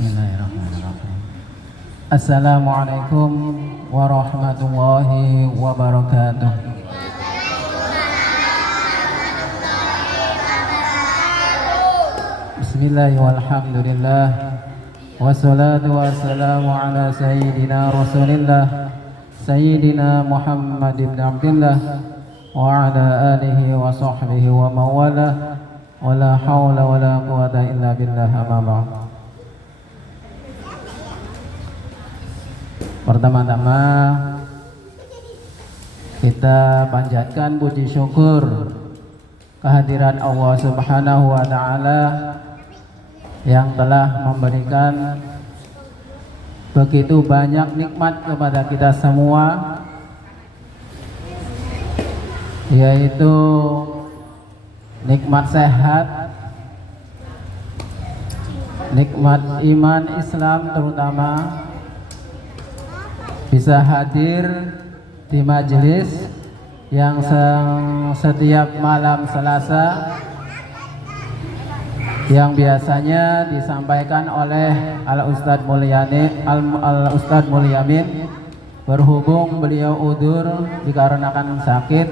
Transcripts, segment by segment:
Bismillahirrahmanirrahim. Assalamualaikum warahmatullahi wabarakatuh. Bismillahirrahmanirrahim. Wassalatu wassalamu ala sayyidina Rasulillah Sayyidina Muhammad ibn Abdullah wa ala alihi wa sahbihi wa mawalah wa la hawla wa la quwata illa billah amma ba'd. Pertama-tama kita panjatkan puji syukur kehadiran Allah Subhanahu wa taala yang telah memberikan begitu banyak nikmat kepada kita semua, yaitu nikmat sehat, nikmat iman Islam, terutama bisa hadir di majelis yang setiap malam Selasa yang biasanya disampaikan oleh Al-Ustadz Mulyamin. Berhubung beliau udzur dikarenakan sakit,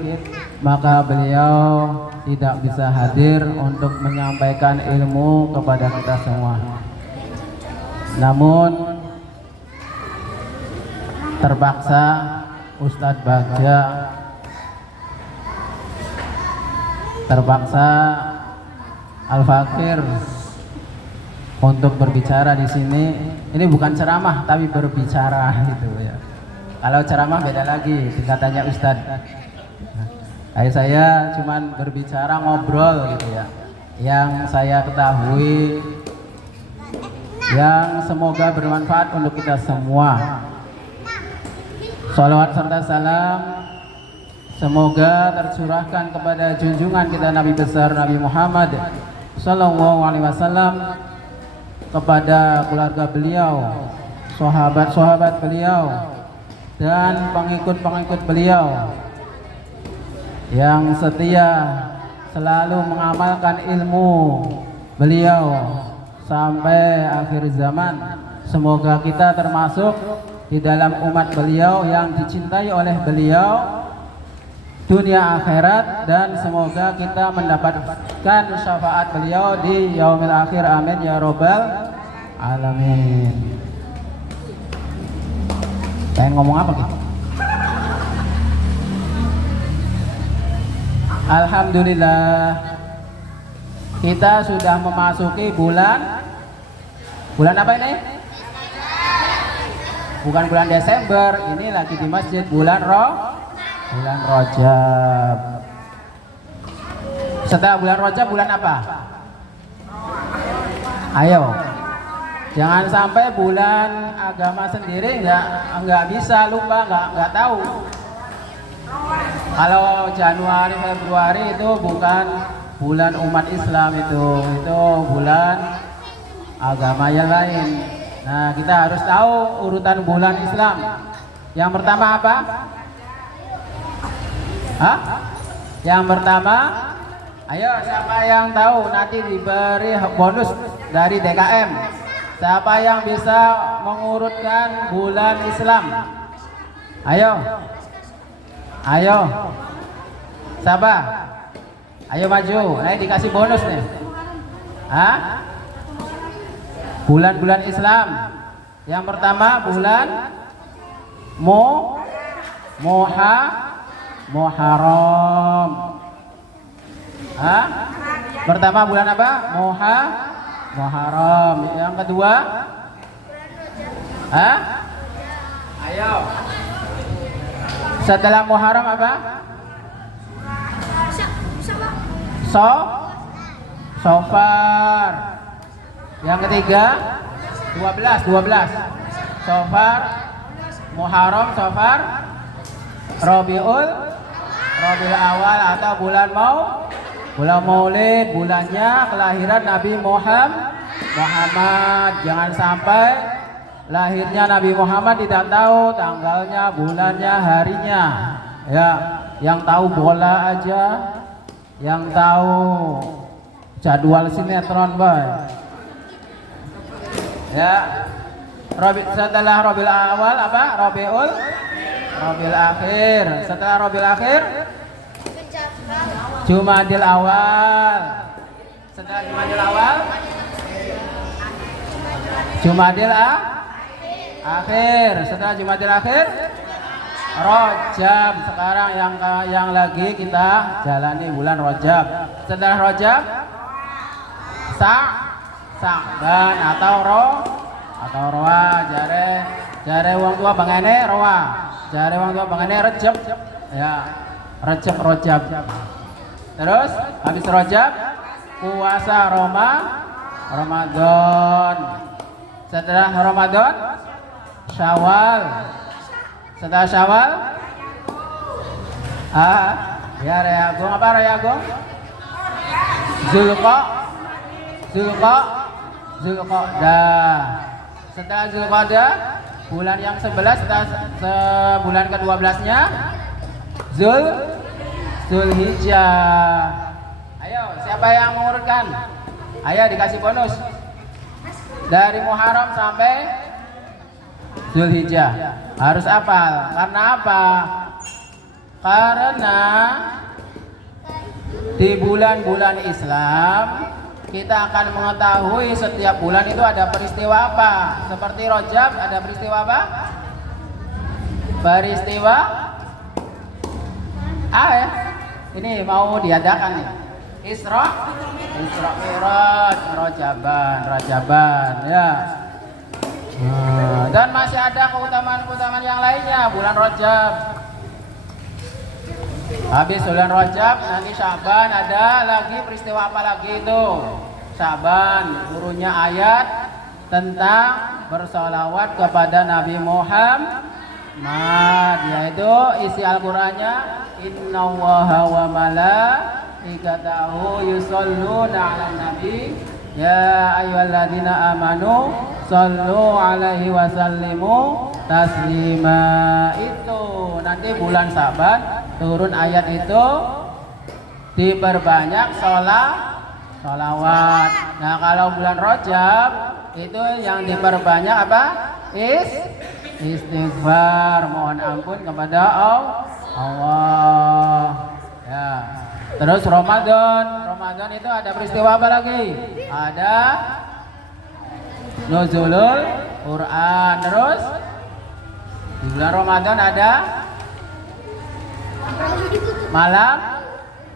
maka beliau tidak bisa hadir untuk menyampaikan ilmu kepada kita semua. Namun terpaksa Ustadz Bagja, terpaksa Al-Fakir untuk berbicara di sini. Ini bukan ceramah tapi berbicara gitu ya. Kalau ceramah beda lagi tingkatannya Ustadz. Saya cuman berbicara, ngobrol gitu ya. Yang saya ketahui, yang semoga bermanfaat untuk kita semua. Shalawat serta salam semoga tercurahkan kepada junjungan kita Nabi besar Nabi Muhammad Sallallahu Alaihi Wasallam, kepada keluarga beliau, sahabat-sahabat beliau, dan pengikut-pengikut beliau yang setia selalu mengamalkan ilmu beliau sampai akhir zaman. Semoga kita termasuk di dalam umat beliau yang dicintai oleh beliau dunia akhirat, dan semoga kita mendapatkan syafaat beliau di yaumil akhir. Amin ya robbal alamin. Pengen ngomong apa gitu? Alhamdulillah, kita sudah memasuki bulan apa ini? Bukan bulan Desember, ini lagi di masjid bulan Rajab. Setelah bulan Rajab bulan apa? Ayo, jangan sampai bulan agama sendiri nggak bisa, lupa, nggak tahu. Kalau Januari Februari itu bukan bulan umat Islam, itu bulan agama yang lain. Nah, kita harus tahu urutan bulan Islam. Yang pertama apa? Yang pertama, ayo siapa yang tahu, nanti diberi bonus dari DKM. Siapa yang bisa mengurutkan bulan Islam? Ayo. Siapa? Ayo maju. Nah, dikasih bonus nih. Bulan-bulan Islam. Yang pertama bulan Muharram. Pertama bulan apa? Muharram. Yang kedua? Ayo. Setelah Muharram apa? Sofar. Yang ketiga 12. Sofar, Muharram, Sofar, Rabiul Awal atau bulan Maulid, bulannya kelahiran Nabi Muhammad. Jangan sampai lahirnya Nabi Muhammad tidak tahu tanggalnya, bulannya, harinya. Ya, yang tahu bola aja, yang tahu jadwal sinetron, Bay. Ya. Setelah Rabiul Awal apa? Rabiul Akhir. Setelah Rabiul Akhir Jumadil Awal. Setelah Jumadil Awal Jumadil Akhir. Setelah Jumadil Akhir Rajab. Sekarang yang lagi kita jalani bulan Rajab. Setelah Rajab Sa'ban atau Roa. Jare wong tua bangene Roa. Jare wong tua bangene Rajab. Ya, Rajab. Terus habis Rajab puasa Ramadan. Setelah Ramadan Syawal. Setelah Syawal ya Rayagong apa Rayagong? Zulqa'dah. Setelah Zulqa'dah bulan yang 11 setelah bulan ke-12-nya Zulhijjah. Ayo, siapa yang mengurutkan? Ayo dikasih bonus. Dari Muharram sampai Zulhijjah. Harus hafal. Karena apa? Karena di bulan-bulan Islam kita akan mengetahui setiap bulan itu ada peristiwa apa. Seperti Rajab ada peristiwa apa? Peristiwa ya. Ini mau diadakan nih. Isra Mi'raj, Rajaban ya. Dan masih ada keutamaan yang lainnya bulan Rajab. Habis bulan Rajab nanti Syaban ada lagi peristiwa apa lagi itu? Syaban turunnya ayat tentang bersolawat kepada Nabi Muhammad, yaitu isi Al-Qur'annya innallaha wa malaikatahu yusholluna 'alan nabi ya ayyuhalladzina amanu shollu 'alaihi wa sallimu taslima. Itu nanti bulan Syaban turun ayat itu diperbanyak sholawat. Nah kalau bulan Rajab itu yang diperbanyak apa? Istighfar, mohon ampun kepada Allah ya. Terus Ramadan itu ada peristiwa apa lagi? Ada nuzulul Quran. Terus di bulan Ramadan ada malam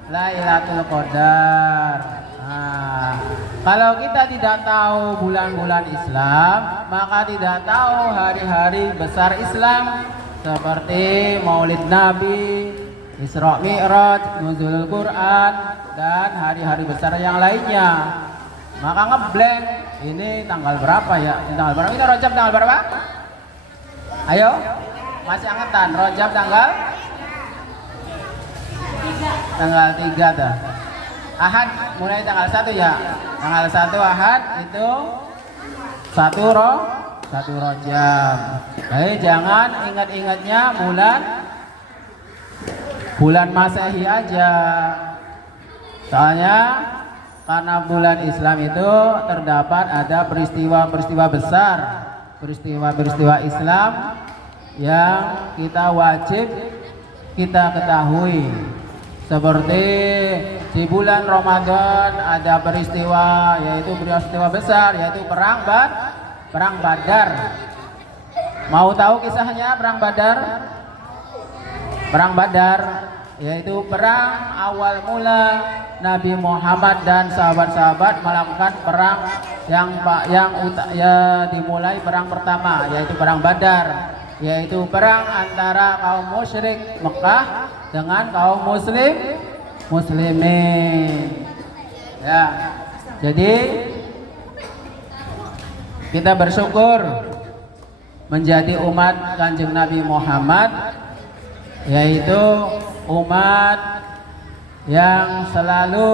Lailatul Qadar. Nah, kalau kita tidak tahu bulan-bulan Islam, maka tidak tahu hari-hari besar Islam seperti Maulid Nabi, Isra Mi'raj, Nuzulul Quran, dan hari-hari besar yang lainnya. Maka ngeblank, ini tanggal berapa ya? Ini tanggal berapa? Ini Rajab tanggal berapa? Ayo, masih angkatan. Rajab tanggal 3 dah. Ahad mulai tanggal 1 ya. Tanggal 1 Ahad itu 1 Rajab. Jadi jangan ingat-ingatnya bulan Masehi aja. Soalnya karena bulan Islam itu terdapat ada peristiwa-peristiwa besar, peristiwa-peristiwa Islam yang kita wajib kita ketahui. Seperti di bulan Ramadan ada peristiwa, yaitu peristiwa besar, yaitu perang Badar. Mau tahu kisahnya perang Badar? Perang Badar yaitu perang awal mula Nabi Muhammad dan sahabat-sahabat melakukan perang yang dimulai perang pertama, yaitu perang Badar, yaitu perang antara kaum musyrik Mekah dengan kaum muslimin. Ya. Jadi kita bersyukur menjadi umat Kanjeng Nabi Muhammad, yaitu umat yang selalu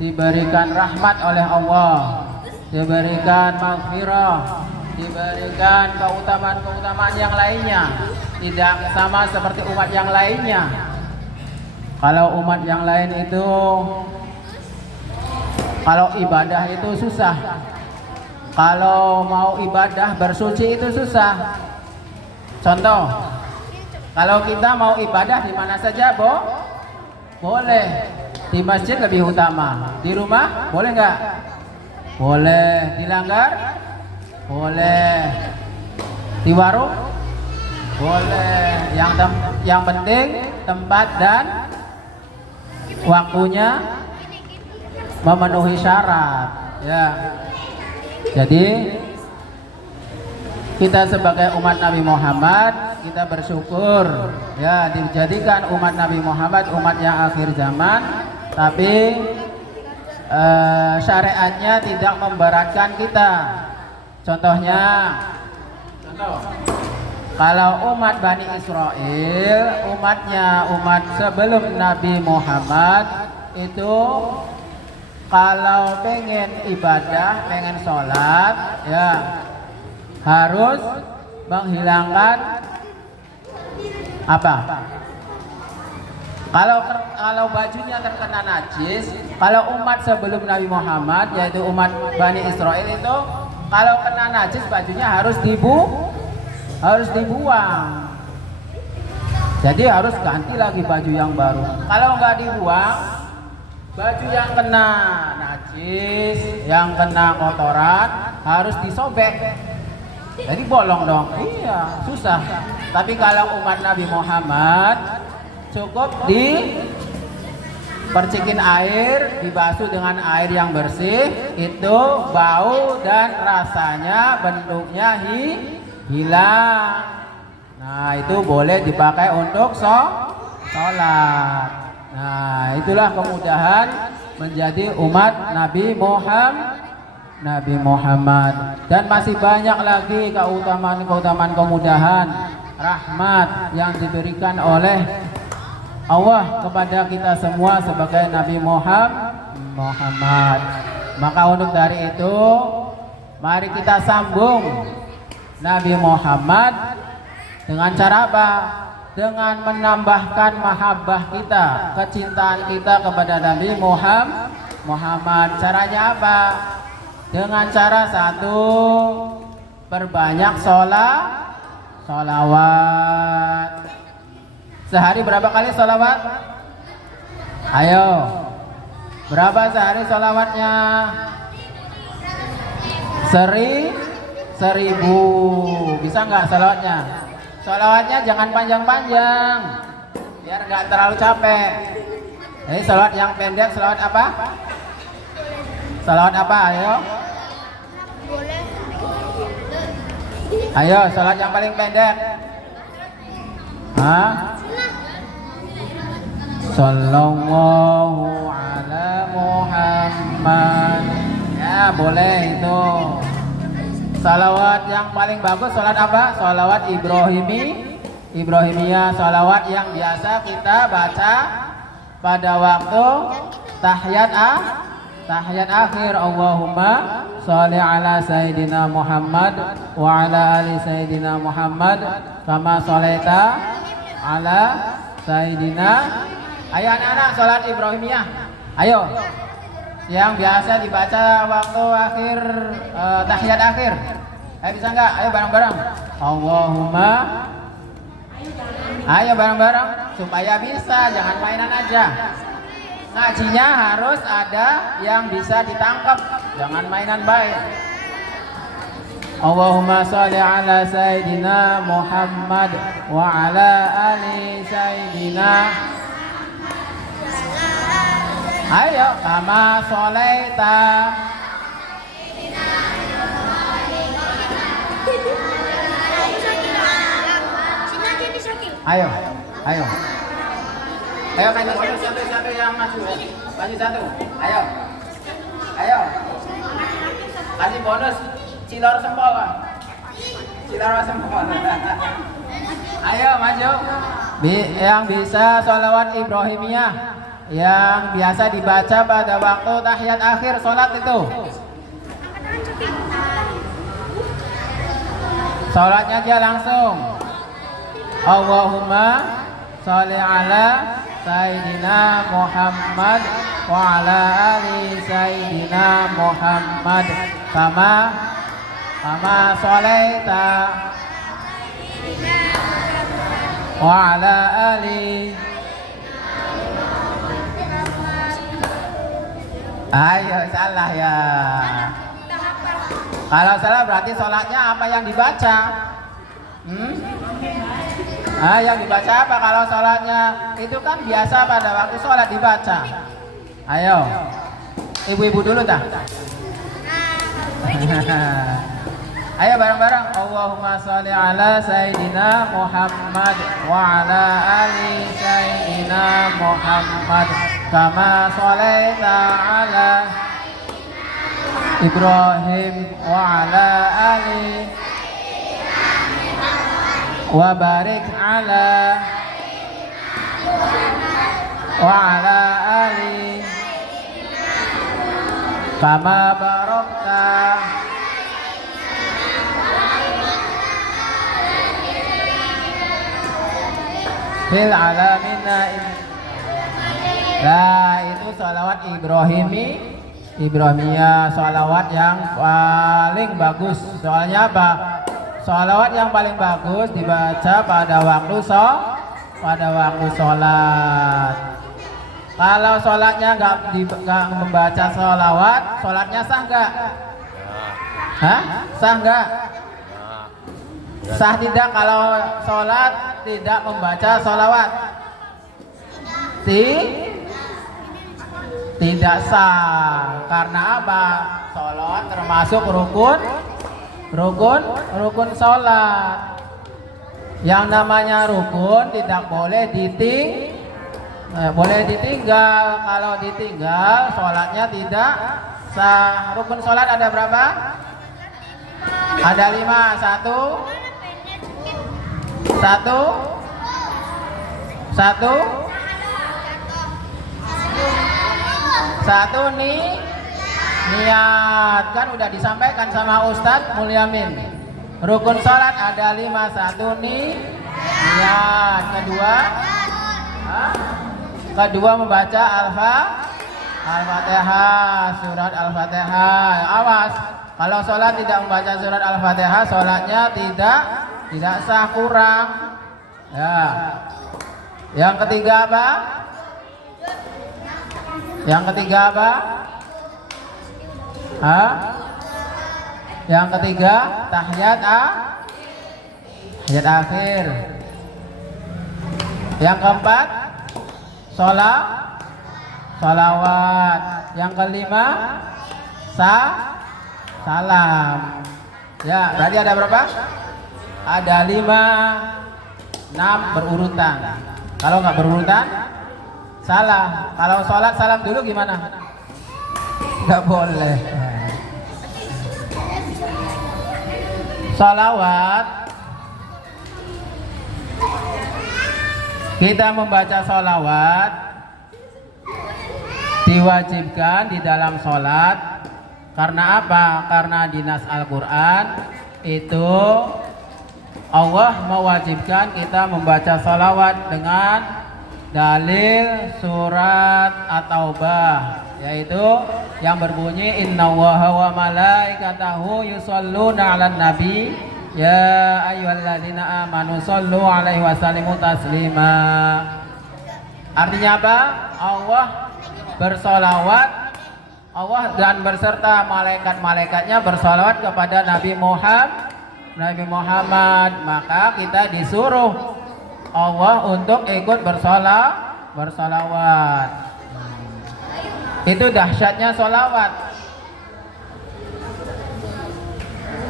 diberikan rahmat oleh Allah, diberikan maghfirah, diberikan keutamaan-keutamaan yang lainnya, tidak sama seperti umat yang lainnya. Kalau umat yang lain itu kalau ibadah itu susah, Kalau mau ibadah bersuci itu susah. Contoh, kalau kita mau ibadah di mana saja, boleh. Di masjid lebih utama. Di rumah boleh nggak? Boleh. Dilanggar? Boleh. Di warung? Boleh. Yang penting tempat dan waktunya memenuhi syarat. Ya. Jadi kita sebagai umat Nabi Muhammad, kita bersyukur ya dijadikan umat Nabi Muhammad umat yang akhir zaman, tapi syariatnya tidak memberatkan kita. Contohnya, kalau umat Bani Israel, umat sebelum Nabi Muhammad itu kalau pengen ibadah, pengen sholat, ya harus menghilangkan apa? Kalau bajunya terkena najis, kalau umat sebelum Nabi Muhammad, yaitu umat Bani Israel itu, kalau kena najis bajunya harus dibuang. Jadi harus ganti lagi baju yang baru. Kalau nggak dibuang, baju yang kena najis, yang kena kotoran harus disobek. Jadi bolong dong. Iya, susah. Tapi kalau umat Nabi Muhammad cukup dipercikin air, dibasuh dengan air yang bersih, itu bau dan rasanya bentuknya hilang. Nah, itu boleh dipakai untuk sholat. Nah, itulah kemudahan menjadi umat Nabi Muhammad. Dan masih banyak lagi keutamaan kemudahan, rahmat yang diberikan oleh Allah kepada kita semua sebagai Nabi Muhammad. Maka untuk dari itu, mari kita sambung Nabi Muhammad dengan cara apa? Dengan menambahkan mahabbah kita, kecintaan kita kepada Nabi Muhammad. Caranya apa? Dengan cara satu, perbanyak sholawat. Sehari berapa kali sholawat? Ayo, berapa sehari sholawatnya? 1000. Bisa nggak sholawatnya? Sholawatnya jangan panjang-panjang, biar nggak terlalu capek. Jadi sholawat yang pendek, sholawat apa? Sholawat apa? Ayo, sholawat yang paling pendek. Hah? Sallallahu ala Muhammad. Ya, boleh itu. Salawat yang paling bagus salat apa? Salawat Ibrahimiyah, salawat yang biasa kita baca pada waktu tahiyat akhir. Allahumma sholli ala Sayyidina Muhammad wa ala ali Sayyidina Muhammad kama sholaita ala Sayyidina. Ayo anak-anak salat Ibrahimiyah. Ayo. Yang biasa dibaca waktu akhir tahiyat akhir. Ayo bisa nggak? Ayo bareng-bareng. Allahumma. Ayo bareng-bareng supaya bisa, jangan mainan aja. Ngajinya harus ada yang bisa ditangkap, jangan mainan baik. Allahumma sholli ala Sayyidina Muhammad wa ala ali Sayyidina. Ayo, kama sholaita. Ayo. Ayo kan satu yang maju. Maju satu. Ayo. Kasih bonus cilor sempol. Ayo maju. Yang bisa sholawat Ibrahimiyah, yang biasa dibaca pada waktu tahiyat akhir sholat itu. Sholatnya dia langsung. Allahumma sholli ala Sayyidina Muhammad wa ala ali Sayyidina Muhammad kama kama sholaita wa ala ali. Ayo salah ya. Kalau salah berarti sholatnya apa yang dibaca? Yang dibaca apa kalau sholatnya? Itu kan biasa pada waktu sholat dibaca. Ayo, ibu-ibu dulu dah. Ayo bareng-bareng. Allahumma sholli ala Sayyidina Muhammad wa ala ali Sayyidina Muhammad kama sholaita ala Ibrahim wa ala ali wa barik ala ali kama barakta fil alamina. Nah, itu sholawat Ibrahimiyah, sholawat yang paling bagus. Soalnya apa? Sholawat yang paling bagus dibaca pada waktu sholat. Kalau sholatnya nggak membaca sholawat, sholatnya sah nggak? Hah? Sah nggak? Sah tidak kalau sholat tidak membaca sholawat? Tidak sah. Karena apa? Sholawat termasuk rukun sholat. Yang namanya rukun tidak boleh ditinggal. Kalau ditinggal sholatnya tidak sah. Rukun sholat ada berapa? Ada 5. Satu niat. Kan udah disampaikan sama Ustadz Mulyamin. Rukun sholat ada 5. 1 niat. Kedua membaca Al-Fatihah, surat Al-Fatihah. Awas, kalau sholat tidak membaca surat Al-Fatihah, sholatnya tidak sah, kurang. Ya. Yang ketiga apa? Yang ketiga tahiyat akhir. Yang keempat sholawat. Yang kelima salam. Ya, berarti ada berapa? Ada 5, 6 berurutan. Kalau nggak berurutan salah. Kalau sholat salam dulu gimana? Nggak boleh. Sholawat, kita membaca sholawat diwajibkan di dalam sholat. Karena apa? Karena di nas Al-Quran itu Allah mewajibkan kita membaca sholawat dengan dalil surat At-Taubah, yaitu yang berbunyi innallaha wa malaikatahu yusholluna 'alan nabi ya ayyuhalladzina amanu shollu 'alaihi wa sallimu taslima. Artinya apa? Allah bersolawat, Allah dan berserta malaikat-malaikatnya bersolawat kepada Nabi Muhammad. Maka kita disuruh Allah untuk ikut bersolawat. Itu dahsyatnya solawat.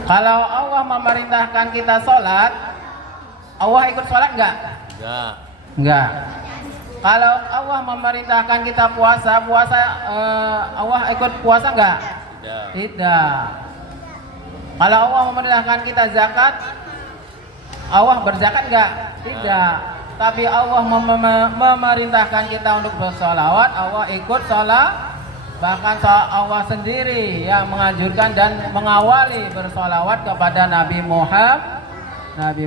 Kalau Allah memerintahkan kita sholat, Allah ikut sholat enggak? Enggak. Kalau Allah memerintahkan kita puasa, Allah ikut puasa enggak? Tidak. Kalau Allah memerintahkan kita zakat, Allah berzakat enggak? Tidak. Tapi Allah memerintahkan kita untuk bersolawat, Allah ikut sholat. Bahkan Allah sendiri yang menganjurkan dan mengawali bersolawat kepada Nabi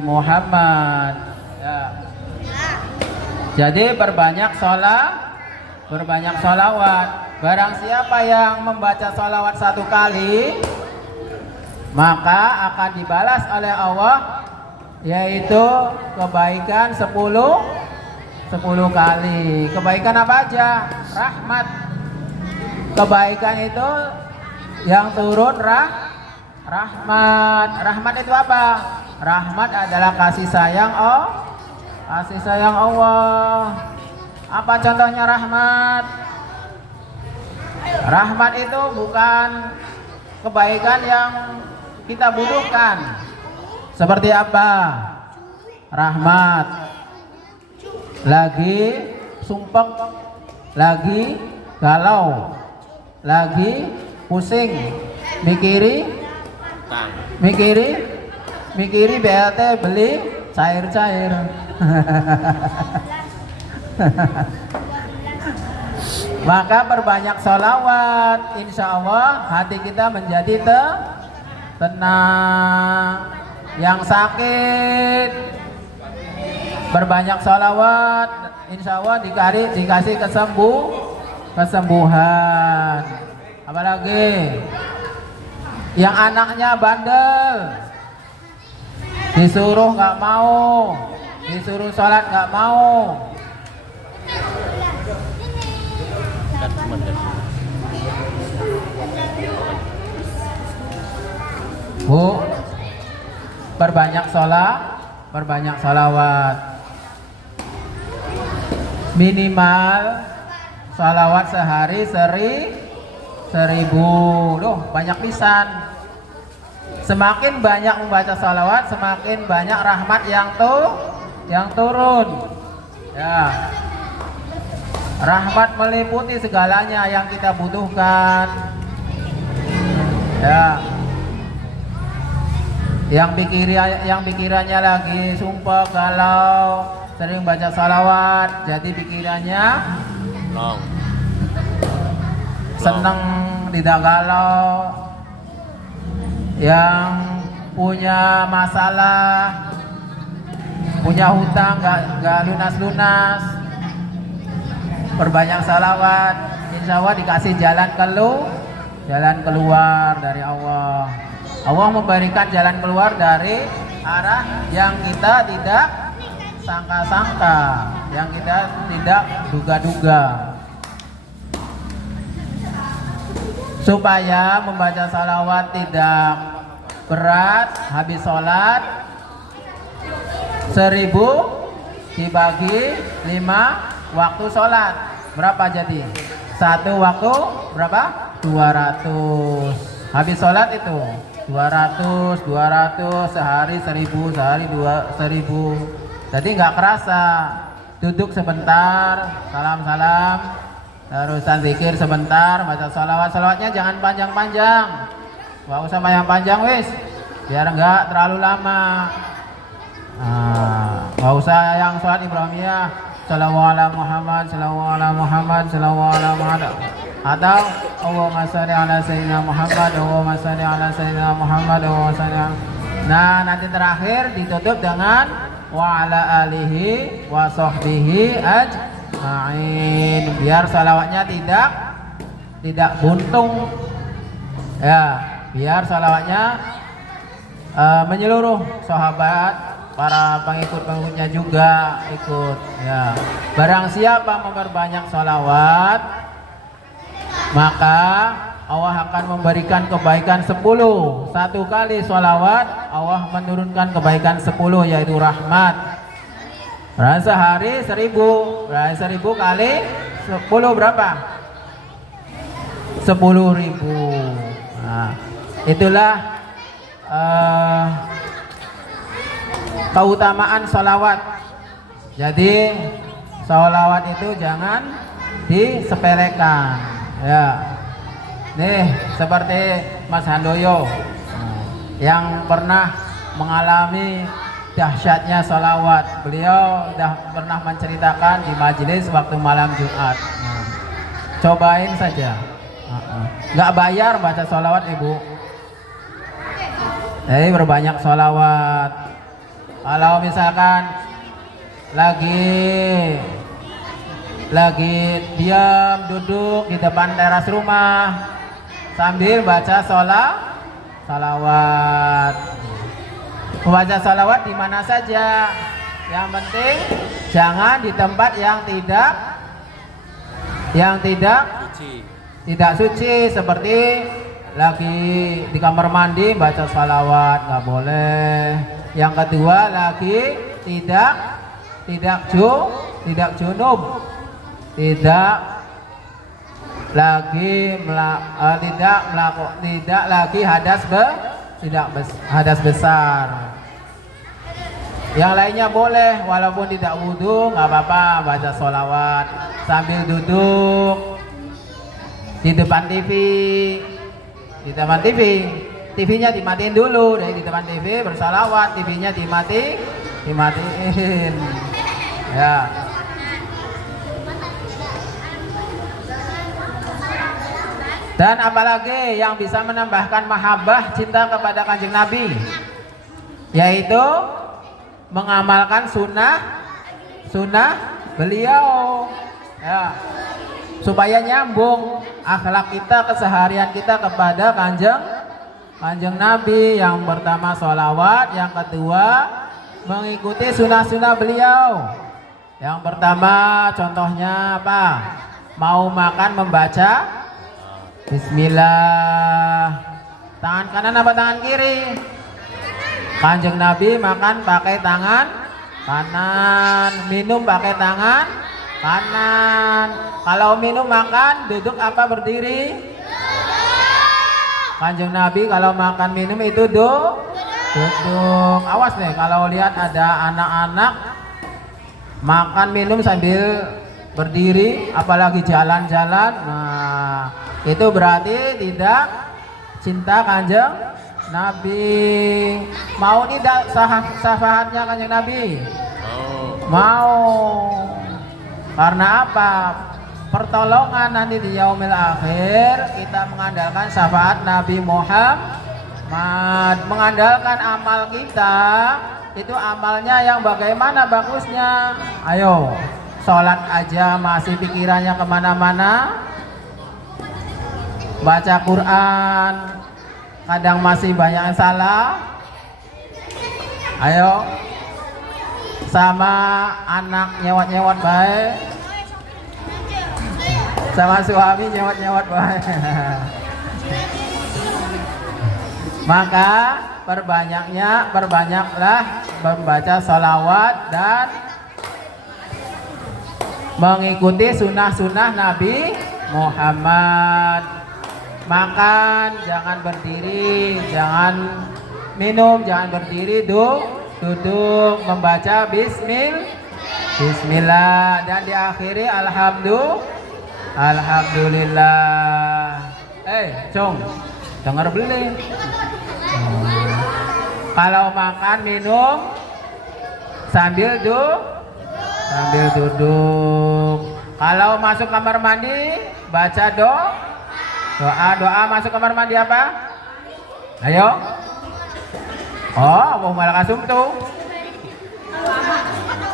Muhammad. Ya. Jadi berbanyak solawat. Barang siapa yang membaca solawat 1 kali, maka akan dibalas oleh Allah, yaitu kebaikan 10 kali. Kebaikan apa aja? Rahmat. Kebaikan itu yang turun rahmat. Rahmat itu apa? Rahmat adalah kasih sayang Allah. Apa contohnya rahmat? Rahmat itu bukan kebaikan yang kita butuhkan. Seperti apa? Rahmat lagi sumpek, lagi galau, lagi pusing, mikiri BLT beli cair-cair. Maka perbanyak sholawat, insya Allah hati kita menjadi tenang. Yang sakit berbanyak sholawat, insya Allah dikasih kesembuhan. Apalagi yang anaknya bandel, disuruh nggak mau, disuruh sholat nggak mau. Bu, perbanyak sholawat. Minimal sholawat sehari 1000. Loh, banyak pisan. Semakin banyak membaca sholawat, semakin banyak rahmat yang turun. Ya, rahmat meliputi segalanya yang kita butuhkan. Ya, yang pikirannya lagi sumpah galau, sering baca salawat, jadi pikirannya seneng, tidak galau. Yang punya masalah, punya hutang gak lunas, perbanyak salawat, insya Allah dikasih jalan keluar dari Allah. Allah memberikan jalan keluar dari arah yang kita tidak sangka-sangka, yang kita tidak duga-duga. Supaya membaca salawat tidak berat, habis sholat 1000 dibagi 5 waktu sholat, berapa jadi? Satu waktu berapa? 200. Habis sholat itu 200 sehari 1000, sehari 1000. Jadi nggak kerasa. Duduk sebentar, salam, terusan zikir sebentar, baca salawatnya jangan panjang-panjang. Nggak usah panjang-panjang wis, biar nggak terlalu lama. Nggak usah yang sholat Ibrahimiyah, sallallahu ala Muhammad, sallallahu ala Muhammad, sallallahu ala Muhammad. Atau Allahumma sholli ala sayyidina Muhammad, Allahumma sholli ala sayyidina Muhammad, Allahumma sholli. Nah, nanti terakhir ditutup dengan wa ala alihi wa sahbihi ajma'in, biar salawatnya tidak buntung. Ya, biar salawatnya menyeluruh sahabat, para pengikut-pengikutnya juga ikut. Ya, barang siapa memperbanyak salawat, maka Allah akan memberikan kebaikan 10. Satu kali sholawat Allah menurunkan kebaikan 10, yaitu rahmat. Sehari 1000. Berarti 1000 kali 10 berapa? 10.000. Nah, itulah keutamaan sholawat. Jadi sholawat itu jangan disepelekan. Ya, nih seperti Mas Handoyo yang pernah mengalami dahsyatnya sholawat. Beliau sudah pernah menceritakan di majelis waktu malam Jumat. Cobain saja, nggak bayar baca sholawat ibu. Jadi berbanyak sholawat. Kalau misalkan lagi diam duduk di depan teras rumah sambil baca salawat. Membaca salawat di mana saja. Yang penting jangan di tempat yang tidak suci, seperti lagi di kamar mandi baca salawat nggak boleh. Yang kedua lagi tidak junub, tidak lagi hadas besar. Yang lainnya boleh, walaupun tidak wudhu nggak apa-apa baca sholawat sambil duduk di depan TV. TV-nya dimatiin dulu, dari di depan TV bersalawat, TV-nya dimatiin. Ya. Dan apalagi yang bisa menambahkan mahabbah cinta kepada Kanjeng Nabi, yaitu mengamalkan sunnah beliau, ya, supaya nyambung akhlak kita, keseharian kita kepada kanjeng Nabi. Yang pertama sholawat, yang kedua mengikuti sunnah beliau. Yang pertama contohnya apa? Mau makan membaca Bismillah. Tangan kanan apa tangan kiri? Kanjeng Nabi makan pakai tangan kanan, minum pakai tangan kanan. Kalau minum makan duduk apa berdiri? Kanjeng Nabi kalau makan minum itu duduk. Awas nih kalau lihat ada anak-anak makan minum sambil berdiri, apalagi jalan-jalan, nah itu berarti tidak cinta Kanjeng Nabi. Mau tidak syafaatnya Kanjeng Nabi? Mau. Karena apa? Pertolongan nanti di yaumil akhir kita mengandalkan syafaat Nabi Muhammad. Mengandalkan amal kita, itu amalnya yang bagaimana bagusnya? Ayo, sholat aja masih pikirannya kemana-mana, baca Quran kadang masih banyak yang salah. Ayo, sama anak nyewat-nyewat baik, sama suami nyewat-nyewat baik. Maka perbanyaklah membaca sholawat dan mengikuti sunnah Nabi Muhammad. Makan jangan berdiri, jangan minum jangan berdiri, duduk membaca Bismillah dan diakhiri Alhamdulillah. Cung, dengar beli. Kalau makan minum sambil duduk. Kalau masuk kamar mandi baca doa masuk kamar mandi apa? Ayo. Oh, mau malah kasum tuh.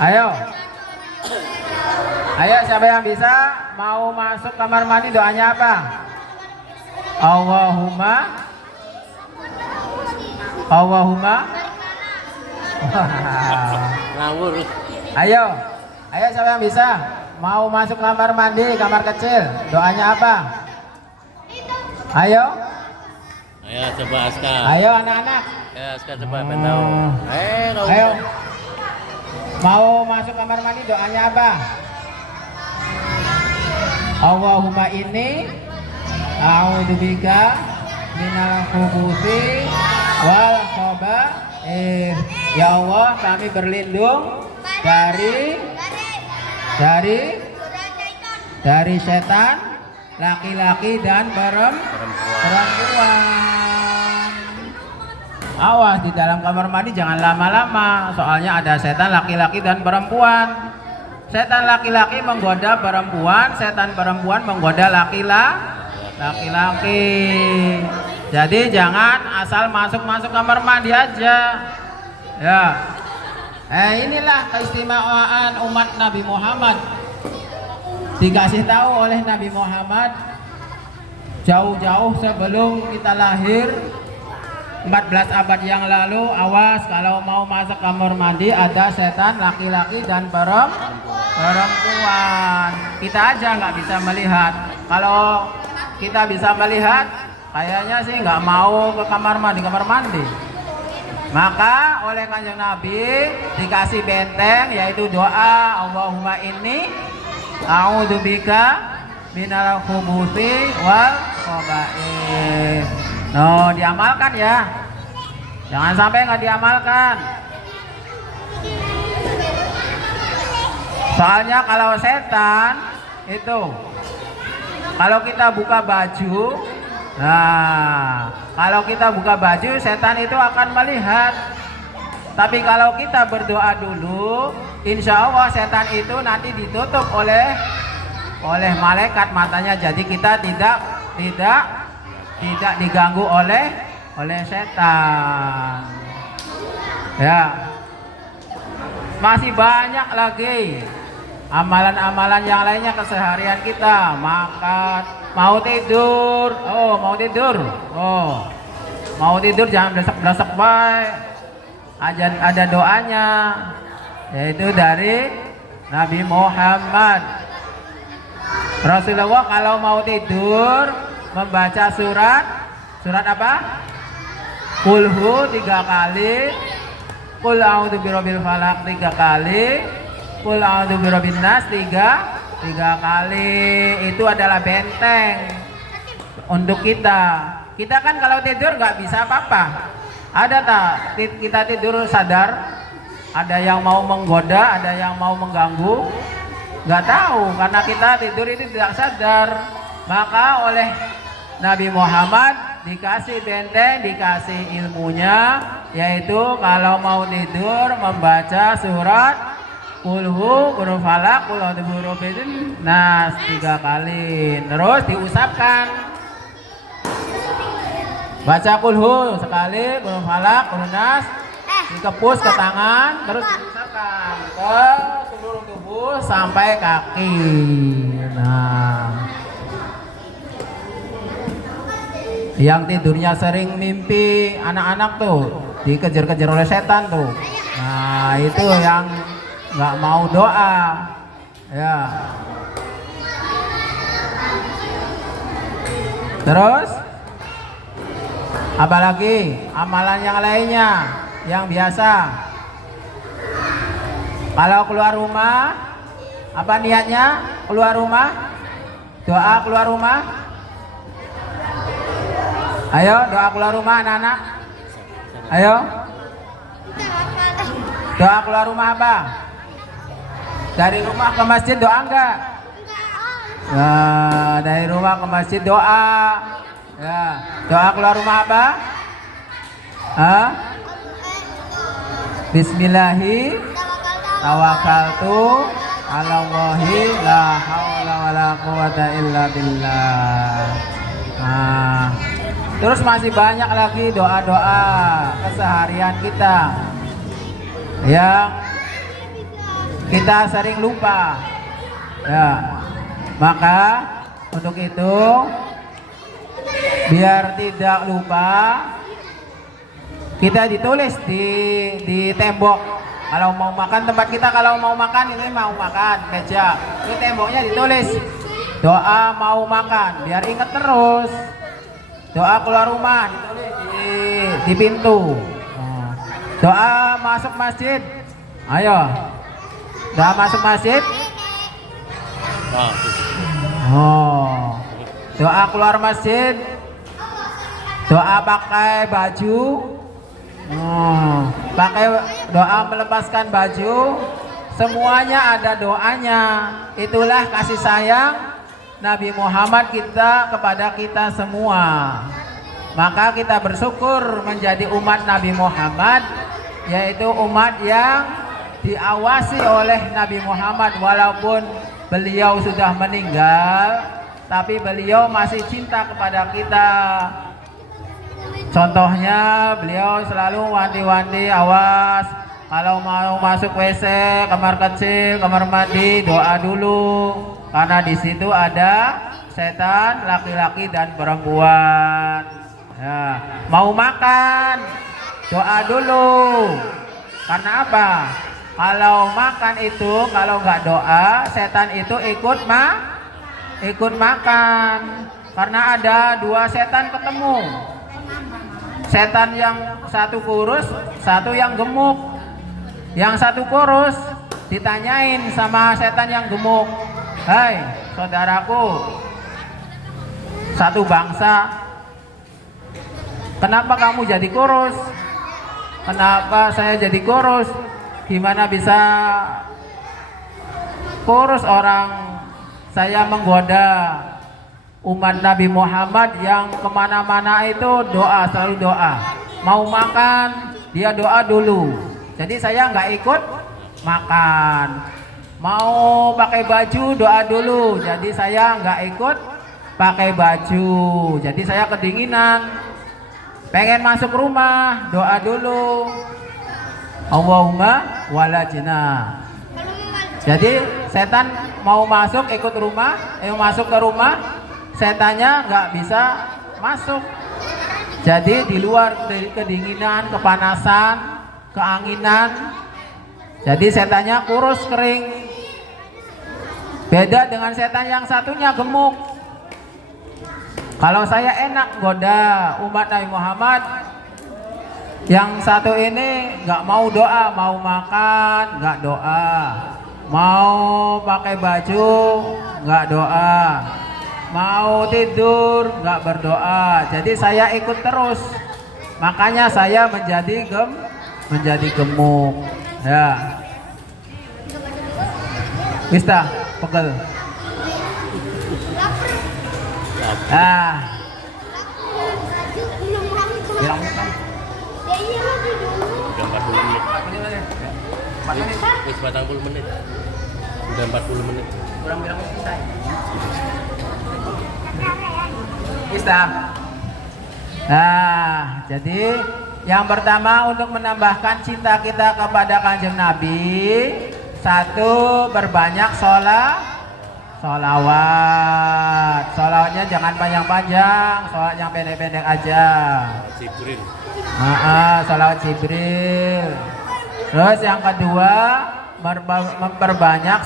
Ayo, siapa yang bisa mau masuk kamar mandi doanya apa? Allahumma. Ngawur. Ayo siapa yang bisa mau masuk kamar mandi, kamar kecil, doanya apa? Ayo Coba Aska. Ayo anak-anak. Ya Aska coba tahu. Ayo. Mau masuk kamar mandi doanya apa? Allahumma inni a'udzubika minal khubuthi wal khaba'ith. Ya Allah, kami berlindung dari setan laki-laki dan perempuan. Awas di dalam kamar mandi jangan lama-lama, soalnya ada setan laki-laki dan perempuan. Setan laki-laki menggoda perempuan, setan perempuan menggoda laki-laki. Jadi jangan asal masuk kamar mandi aja. Ya. Inilah keistimewaan umat Nabi Muhammad. Dikasih tahu oleh Nabi Muhammad jauh-jauh sebelum kita lahir, 14 abad yang lalu, awas kalau mau masuk kamar mandi ada setan laki-laki dan perempuan. Kita aja nggak bisa melihat. Kalau kita bisa melihat, kayaknya sih nggak mau ke kamar mandi. Maka oleh Kanjeng Nabi dikasih benteng, yaitu doa Allahumma inni a'udzubika minal khubuthi wal khaba'ith. No, diamalkan ya. Jangan sampai nggak diamalkan. Soalnya kalau setan itu, kalau kita buka baju, nah, kalau kita buka baju, setan itu akan melihat. Tapi kalau kita berdoa dulu, insya Allah setan itu nanti ditutup oleh malaikat matanya. Jadi kita tidak diganggu oleh setan. Ya, masih banyak lagi amalan-amalan yang lainnya keseharian kita. Makan, mau tidur, mau tidur jangan beresek-beresek baik. Ada doanya, yaitu dari Nabi Muhammad. Rasulullah kalau mau tidur membaca surat apa? Qulhu 3 kali, Qul a'udzu birabbil falaq 3 kali, Qul a'udzu birabbin nas 3 kali. Itu adalah benteng untuk kita. Kita kan kalau tidur nggak bisa apa-apa. Ada tak kita tidur sadar? Ada yang mau menggoda, ada yang mau mengganggu? Nggak tahu, karena kita tidur itu tidak sadar. Maka oleh Nabi Muhammad dikasih benteng, dikasih ilmunya, yaitu kalau mau tidur membaca surat Qulhu, Qul falaq, Qul a'udzu birabbin nas 3 kali. Terus diusapkan. Baca Qulhu sekali, Qul falaq, Qul nas, dikepus ke tangan, terus diusapkan ke seluruh tubuh sampai kaki. Nah, yang tidurnya sering mimpi anak-anak tuh dikejar-kejar oleh setan tuh. Nah, itu yang nggak mau doa. Ya. Terus apalagi amalan yang lainnya yang biasa. Kalau keluar rumah, apa niatnya? Keluar rumah, doa keluar rumah. Ayo doa keluar rumah anak-anak. Ayo. Doa keluar rumah apa? Dari rumah ke masjid doa enggak? Nah, dari rumah ke masjid doa. Ya, doa keluar rumah apa? Hah? Bismillahi tawakkaltu ala Allahi la haula wala quwata illa billah. Nah, terus masih banyak lagi doa-doa keseharian kita yang kita sering lupa. Ya, maka untuk itu biar tidak lupa, kita ditulis di tembok. Kalau mau makan tempat kita, kalau mau makan ini mau makan meja, ini temboknya ditulis doa mau makan, biar ingat terus. Doa keluar rumah ditulis di pintu. Doa masuk masjid, ayo. Doa masuk masjid. Oh. Doa keluar masjid. Doa pakai baju. Pakai doa melepaskan baju. Semuanya ada doanya. Itulah kasih sayang Nabi Muhammad kita kepada kita semua. Maka kita bersyukur menjadi umat Nabi Muhammad, yaitu umat yang diawasi oleh Nabi Muhammad. Walaupun beliau sudah meninggal, tapi beliau masih cinta kepada kita. Contohnya beliau selalu wanti-wanti, awas kalau mau masuk WC, kamar kecil, kamar mandi, doa dulu, karena di situ ada setan laki-laki dan perempuan. Ya, mau makan doa dulu. Karena apa? Kalau makan itu, kalau nggak doa, setan itu ikut makan. Karena ada dua setan ketemu. Setan yang satu kurus, satu yang gemuk. Yang satu kurus ditanyain sama setan yang gemuk, "Hai, saudaraku, satu bangsa, kenapa kamu jadi kurus? Kenapa saya jadi kurus? Gimana bisa kurus orang saya menggoda umat Nabi Muhammad yang kemana-mana itu doa, selalu doa. Mau makan, dia doa dulu. Jadi saya nggak ikut makan. Mau pakai baju, doa dulu. Jadi saya nggak ikut pakai baju. Jadi saya kedinginan. Pengen masuk rumah, doa dulu. Allahumma walajna. Jadi setan mau masuk ikut rumah, masuk ke rumah, setannya nggak bisa masuk. Jadi di luar dari kedinginan, kepanasan, keanginan. Jadi setannya kurus kering. Beda dengan setan yang satunya gemuk. Kalau saya enak goda umat Nabi Muhammad, yang satu ini nggak mau doa, mau makan nggak doa, mau pakai baju nggak doa, mau tidur nggak berdoa. Jadi saya ikut terus, makanya saya menjadi gemuk. Ya, Mista, pegel. Bilang Udah 40 menit. Wis 40 menit. Udah 40 menit. kurang bilang selesai. Mista. Nah, jadi yang pertama untuk menambahkan cinta kita kepada Kanjeng Nabi, satu, berbanyak sholawat. Sholawatnya jangan panjang-panjang, sholawat yang pendek-pendek aja. Jibril. Sholawat Jibril. Terus yang kedua, memperbanyak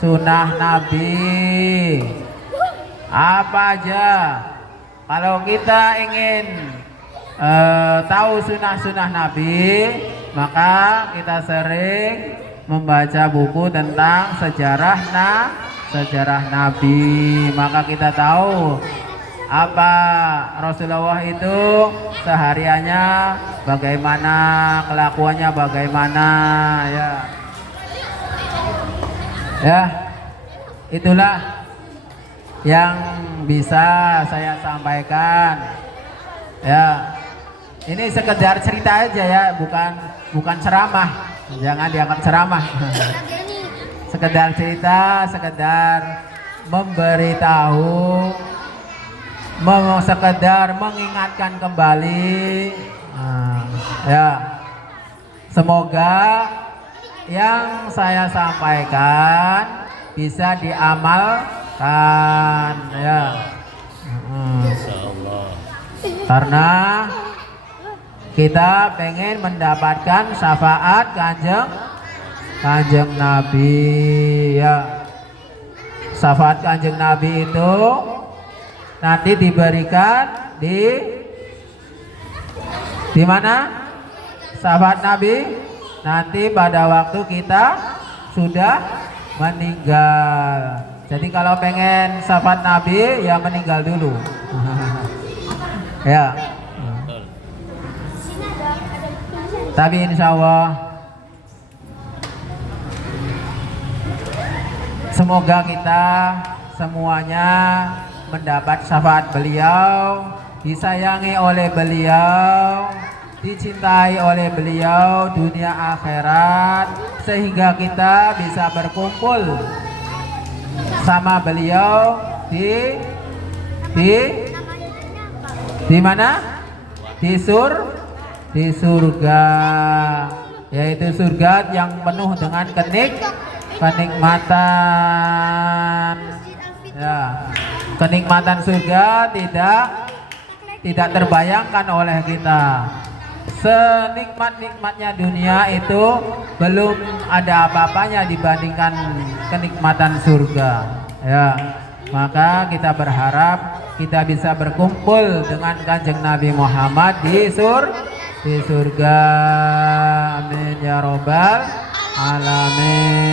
sunnah Nabi. Apa aja? Kalau kita ingin tahu sunnah Nabi, maka kita sering membaca buku tentang sejarah Nabi. Maka kita tahu apa Rasulullah itu sehariannya bagaimana, kelakuannya bagaimana, ya. Ya, itulah yang bisa saya sampaikan. Ya, ini sekedar cerita aja ya, bukan ceramah. Jangan dianggap ceramah. Sekedar cerita, sekedar memberitahu, sekedar mengingatkan kembali. Ya, semoga yang saya sampaikan bisa diamalkan, ya. Insyaallah. Karena kita pengen mendapatkan syafaat Kanjeng Nabi, ya. Syafaat Kanjeng Nabi itu nanti diberikan di mana? Syafaat Nabi nanti pada waktu kita sudah meninggal. Jadi kalau pengen syafaat Nabi ya meninggal dulu. Ya. Betul. Tapi insya Allah semoga kita semuanya mendapat syafaat beliau, disayangi oleh beliau, dicintai oleh beliau dunia akhirat, sehingga kita bisa berkumpul sama beliau di mana? Di surga, yaitu surga yang penuh dengan kenikmatan. Ya, kenikmatan surga tidak terbayangkan oleh kita. Senikmat-nikmatnya dunia itu belum ada apa-apanya dibandingkan kenikmatan surga. Ya, maka kita berharap kita bisa berkumpul dengan Kanjeng Nabi Muhammad di surga. Amin ya robbal alamin.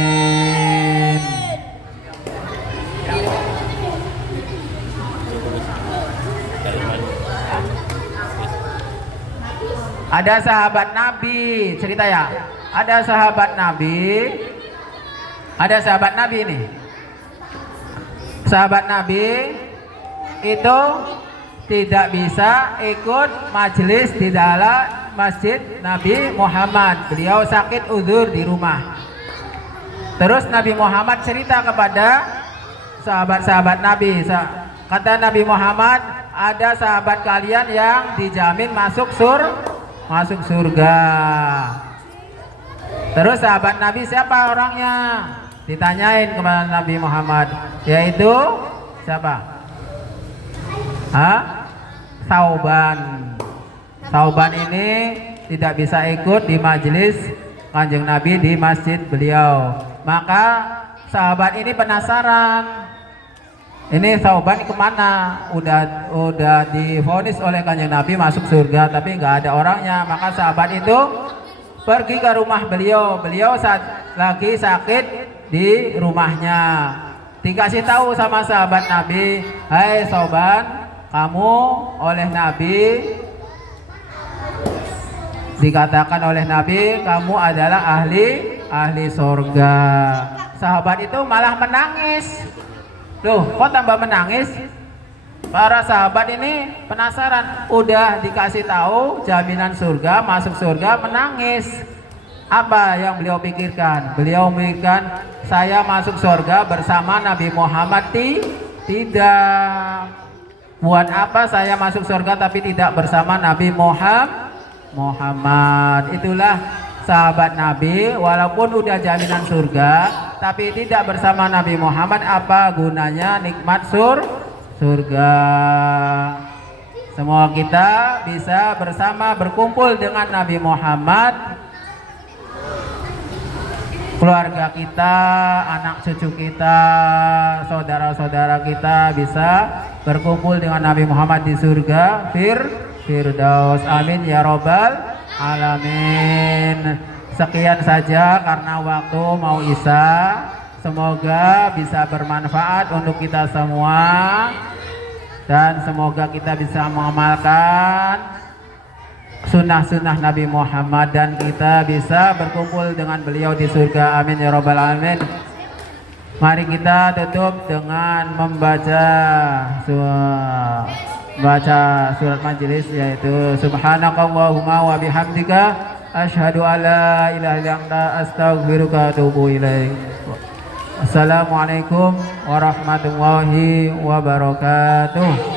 Ada sahabat Nabi, cerita ya. Ada sahabat Nabi ini. Sahabat Nabi itu tidak bisa ikut majelis di dalam masjid Nabi Muhammad. Beliau sakit uzur di rumah. Terus Nabi Muhammad cerita kepada sahabat-sahabat Nabi. Kata Nabi Muhammad, ada sahabat kalian yang dijamin masuk surga. Terus sahabat Nabi siapa orangnya? Ditanyain kepada Nabi Muhammad, yaitu siapa? Sauban ini tidak bisa ikut di majelis Kanjeng Nabi di masjid beliau. Maka sahabat ini penasaran, ini Sauban kemana? Udah divonis oleh Kanjeng Nabi masuk surga, tapi nggak ada orangnya. Maka sahabat itu pergi ke rumah beliau. Beliau saat lagi sakit di rumahnya. Dikasih tahu sama sahabat Nabi, hai Sauban, kamu oleh Nabi dikatakan oleh Nabi kamu adalah ahli surga. Sahabat itu malah menangis. Loh, kok tambah menangis? Para sahabat ini penasaran, udah dikasih tahu jaminan surga, masuk surga, menangis. Apa yang beliau pikirkan? Beliau memikirkan, saya masuk surga bersama Nabi Muhammad. Tidak. Buat apa saya masuk surga tapi tidak bersama Nabi Muhammad? Itulah sahabat Nabi, walaupun udah jaminan surga tapi tidak bersama Nabi Muhammad, apa gunanya nikmat surga? Semoga kita bisa bersama berkumpul dengan Nabi Muhammad, keluarga kita, anak cucu kita, saudara-saudara kita bisa berkumpul dengan Nabi Muhammad di surga Firdaus. Amin ya robbal alamin. Sekian saja karena waktu mau isya. Semoga bisa bermanfaat untuk kita semua dan semoga kita bisa mengamalkan sunnah-sunnah Nabi Muhammad dan kita bisa berkumpul dengan beliau di surga. Amin ya robbal alamin. Mari kita tutup dengan membaca surat majelis, yaitu subhanakallahumma wa bihamdika asyhadu alla ilaha illa anta astaghfiruka wa atubu ilaik. Assalamualaikum warahmatullahi wabarakatuh.